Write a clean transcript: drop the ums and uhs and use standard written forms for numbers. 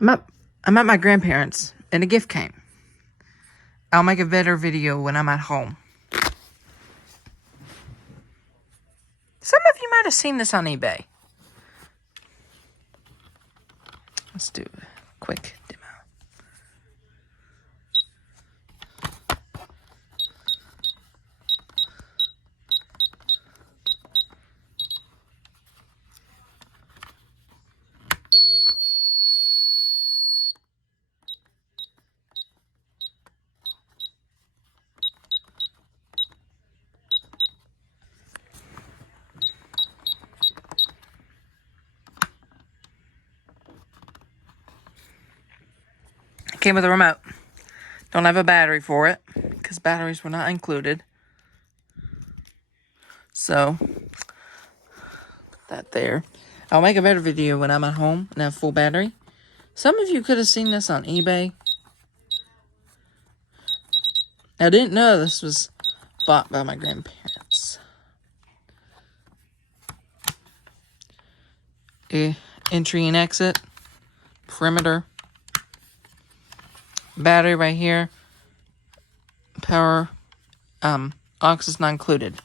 I'm at my grandparents' and a gift came. I'll make a better video when I'm at home. Some of you might have seen this on eBay. Let's do a quick demo. Came with a remote. Don't have a battery for it because batteries were not included. So, put that there. I'll make a better video when I'm at home and have full battery. Some of you could have seen this on eBay. I didn't know this was bought by my grandparents. Entry and exit. Perimeter. Battery right here. Power. Aux is not included.